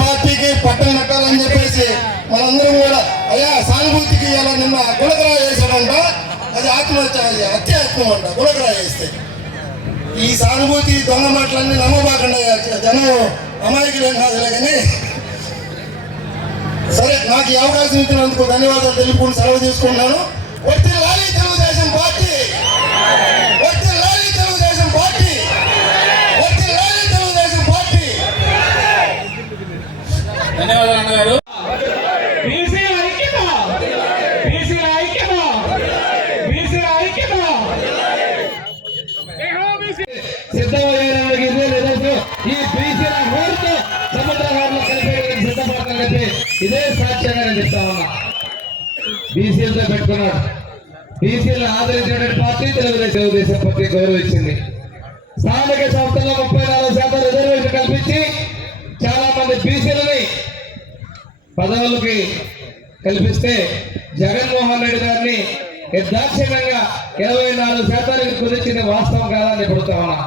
పార్టీకి పట్టం కట్టాలని చెప్పేసి మనందరం కూడా అయ్యా సానుభూతికి ఇలా నిన్న గులకరా వేసాడంట. అది ఆత్మహత్య అత్యాత్మం అంట గులకరా వేస్తే. ఈ సానుభూతి దొంగ మాటలన్నీ నమ్మబాకండి. జనం అమాయకులేం కాదులే కానీ సరే, నాకు ఈ అవకాశం ఇచ్చినందుకు ధన్యవాదాలు తెలుపుకుని సెలవు తీసుకుంటున్నాను. వర్ధిల్లాలి తెలుగుదేశం పార్టీ, వర్ధిల్లాలి తెలుగుదేశం పార్టీ, వర్ధిల్లాలి తెలుగుదేశం పార్టీ. ధన్యవాదాలు అన్నగారు. ఈ బీసీల ఊరితో సముద్రహారంలో కలిపేయడానికి సిద్ధపడతానని చెప్పి ఇదే సాక్ష్యంగా నేను చెప్తా ఉన్నా. బీసీలతో పెట్టుకున్నాడు. బీసీలను ఆదరించినటువంటి పార్టీ తెలుగుదేశం పార్టీ గౌరవించింది. స్థానిక సంస్థల్లో 34% రిజర్వేషన్ కల్పించి చాలా మంది బీసీలని పదవులకి కల్పిస్తే జగన్మోహన్ రెడ్డి గారిని నిర్దాక్షిణ్యంగా 24% కుదించింది వాస్తవం కాదని చెబుతా ఉన్నా.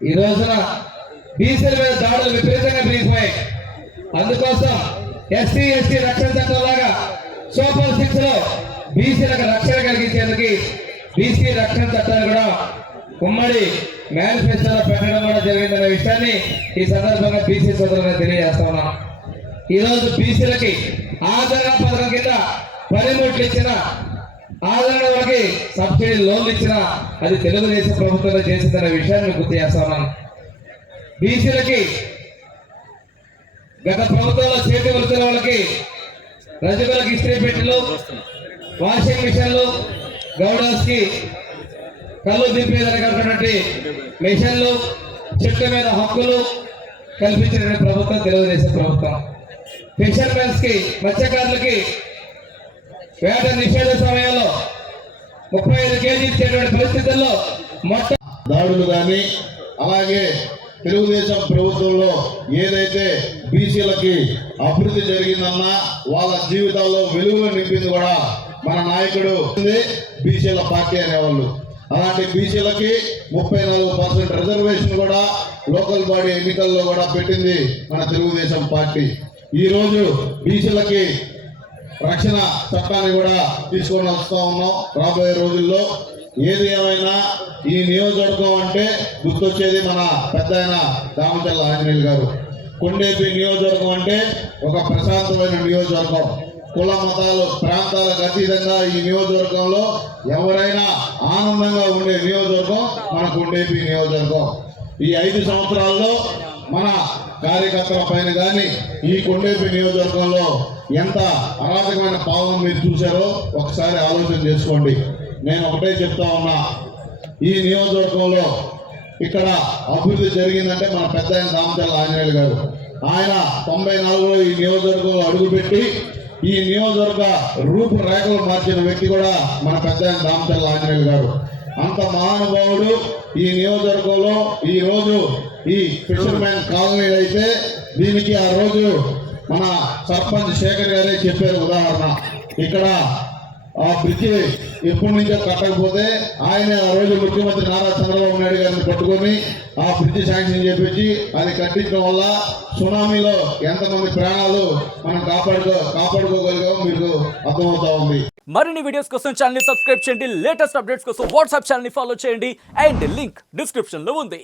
ఈ రోజున బీసీల మీద దాడులు విపరీతంగా పెరిగిపోయాయి. అందుకోసం ఎస్సీ ఎస్టీ రక్షణ చట్టం లాగా సూపర్ 6 లో బీసీలకు రక్షణ కలిగించేందుకు బీసీ రక్షణ చట్టాన్ని కూడా ఉమ్మడి మేనిఫెస్టోలో పెట్టడం కూడా జరిగిందనే విషయాన్ని ఈ సందర్భంగా బీసీ సోదరులుగా తెలియజేస్తా ఉన్నాం. ఈరోజు బీసీలకి ఆదరణ పథకం కింద పనిముట్లు ఇచ్చిన, ఆదరణ వాళ్ళకి సబ్సిడీ లోన్లు ఇచ్చిన అది తెలుగుదేశం ప్రభుత్వంలో చేసిందనే విషయాన్ని గుర్తు చేస్తా ఉన్నాను. బీసీలకి గత ప్రభుత్వంలో చేతి వృత్తుల వాళ్ళకి రజకులకు ఇస్త్రీ పెట్టెలు, వాషింగ్ మిషన్లు, గౌడర్స్ కి కళ్ళు దింపేదనటువంటి మిషన్లు, చెట్ల మీద హక్కులు కల్పించిన ప్రభుత్వం తెలుగుదేశం ప్రభుత్వం. ఫిషర్మెన్స్ కి, మత్స్యకారులకి వేట నిషేధ సమయంలో 35 కేజీలు ఇచ్చేటువంటి పరిస్థితుల్లో మొత్తం దాడులు కానీ, అలాగే తెలుగుదేశం ప్రభుత్వంలో ఏదైతే బీసీలకి అభివృద్ధి జరిగిందన్నా వాళ్ళ జీవితాల్లో వెలుగులు నింపింది కూడా మన నాయకుడు బీసీల పార్టీ అనేవాళ్ళు. అలాంటి బీసీలకి 34% రిజర్వేషన్ కూడా లోకల్ బాడీ ఎన్నికల్లో కూడా పెట్టింది మన తెలుగుదేశం పార్టీ. ఈరోజు బీసీలకి రక్షణ చట్టాన్ని కూడా తీసుకొని వస్తూ ఉన్నాం. రాబోయే రోజుల్లో ఏది ఏమైనా ఈ నియోజకవర్గం అంటే గుర్తొచ్చేది మన పెద్ద ఆయన దామచల్ల ఆంజనేయులు గారు. కొండేపి నియోజకవర్గం అంటే ఒక ప్రశాంతమైన నియోజకవర్గం. కుల మతాలు ప్రాంతాలకు అతీతంగా ఈ నియోజకవర్గంలో ఎవరైనా ఆనందంగా ఉండే నియోజకవర్గం మన కొండేపి నియోజకవర్గం. ఈ 5 సంవత్సరాల్లో మన కార్యకర్తల పైన కానీ ఈ కొండేపి నియోజకవర్గంలో ఎంత అరాజకమైన పాలన మీరు చూశారో ఒకసారి ఆలోచన చేసుకోండి. నేను ఒకటే చెప్తా ఉన్నా, ఈ నియోజకవర్గంలో ఇక్కడ అభివృద్ధి జరిగిందంటే మన పెద్ద ఆయన దామచల్ల ఆంజనేయులు గారు. ఆయన 94లో ఈ నియోజకవర్గంలో అడుగుపెట్టి ఈ నియోజకవర్గ రూపురేఖలు మార్చిన వ్యక్తి కూడా మన పెద్ద ఆయన దామచల్ల ఆంజనేయులు గారు. అంత మహానుభావుడు ఈ నియోజకవర్గంలో ఈ రోజు ఈ ఫిషర్మెన్ కాలనీ అయితే దీనికి ఆ రోజు మన సర్పంచ్ శేఖర్ గారే చెప్పారు ఉదాహరణ. ఇక్కడ ఆ బ్రిడ్జి ఎప్పటి నుంచో కట్టకపోతే ఆయన ఆ రోజు ముఖ్యమంత్రి నారా చంద్రబాబు నాయుడు గారిని పట్టుకొని ఆ బ్రిడ్జి శాంక్షన్ చేపించి అది కట్టించడం వల్ల సునామీలో ఎంతమంది ప్రాణాలు మనం కాపాడుకోగలిగామో మీకు అర్థమవుతా ఉంది. మరిన్ని వీడియోస్ కోసం ఛానల్ ని సబ్స్క్రైబ్ చేయండి. లేటెస్ట్ అప్డేట్స్ కోసం వాట్సాప్ ఛానల్ ని ఫాలో చేయండి. అండ్ లింక్ డిస్క్రిప్షన్ లో ఉంది.